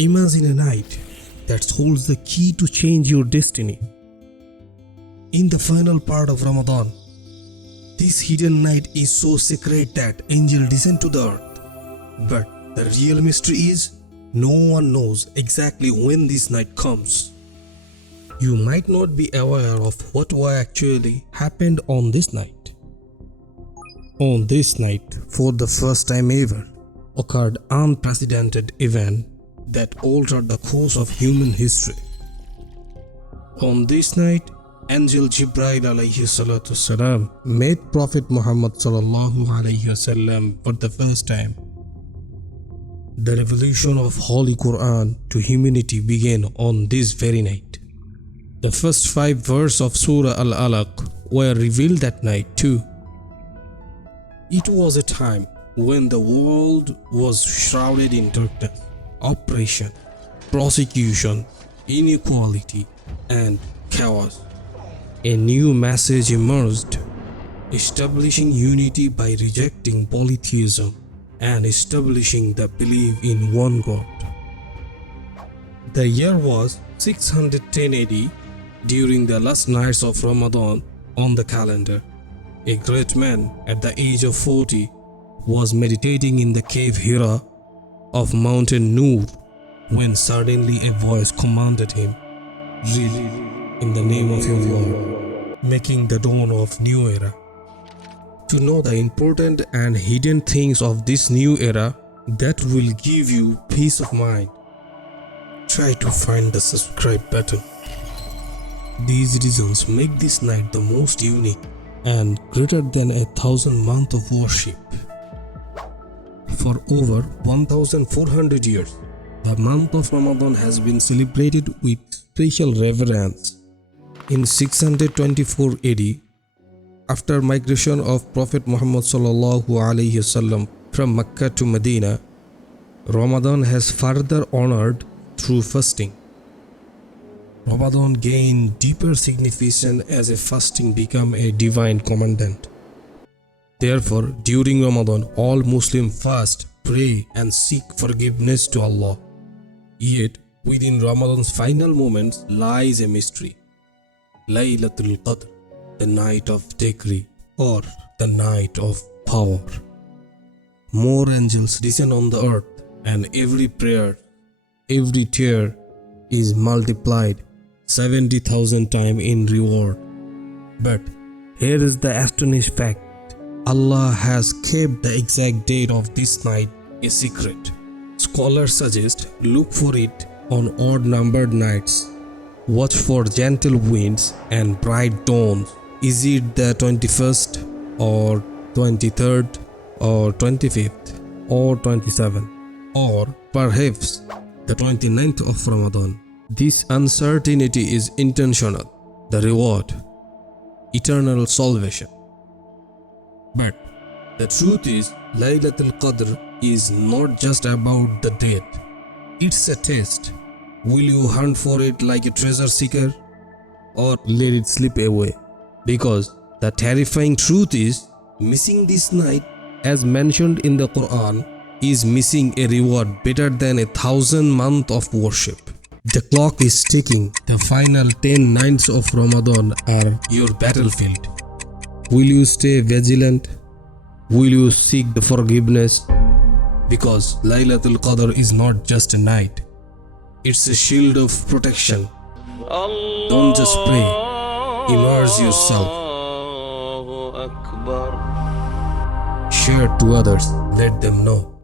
Imagine a night that holds the key to change your destiny. In the final part of Ramadan, this hidden night is so sacred that angels descend to the earth. But the real mystery is, no one knows exactly when this night comes. You might not be aware of what actually happened on this night. On this night, for the first time ever, occurred unprecedented event that altered the course of human history. On this night, Angel Jibril alayhi salatu salam met Prophet Muhammad sallallahu alayhi wasallam for the first time. The revelation of Holy Quran to humanity began on this very night. The first 5 verses of Surah Al-Alaq were revealed that night too. It was a time when the world was shrouded in darkness, oppression, persecution, inequality, and chaos. A new message emerged, establishing unity by rejecting polytheism and establishing the belief in one God. The year was 610 AD. During the last nights of Ramadan on the calendar, a great man at the age of 40 was meditating in the Cave Hira of Mountain Nur when suddenly a voice commanded him, "Read in the name of your Lord," making the dawn of new era. To know the important and hidden things of this new era that will give you peace of mind, try to find the subscribe button. These reasons make this night the most unique and greater than 1,000 months of worship. For over 1,400 years, the month of Ramadan has been celebrated with special reverence. In 624 AD, after migration of Prophet Muhammad sallallahu alaihi wasallam from Mecca to Medina, Ramadan has further honored through fasting. Ramadan gained deeper significance as a fasting became a divine commandment. Therefore, during Ramadan, all Muslims fast, pray and seek forgiveness to Allah. Yet, within Ramadan's final moments lies a mystery. LaylatulQadr, the night of decree or the night of power. More angels descend on the earth and every prayer, every tear is multiplied 70,000 times in reward. But here is the astonishing fact. Allah has kept the exact date of this night a secret. Scholars suggest look for it on odd-numbered nights. Watch for gentle winds and bright dawns. Is it the 21st or 23rd or 25th or 27th or perhaps the 29th of Ramadan? This uncertainty is intentional, the reward, eternal salvation. But the truth is, LaylatulQadr is not just about the date. It's a test. Will you hunt for it like a treasure seeker or let it slip away? Because the terrifying truth is, missing this night, as mentioned in the Quran, is missing a reward better than 1,000 months of worship. The clock is ticking. The final 10 nights of Ramadan are your battlefield. Will you stay vigilant? Will you seek the forgiveness? Because LaylatulQadr is not just a night. It's a shield of protection. Don't just pray. Immerse yourself. Share to others. Let them know.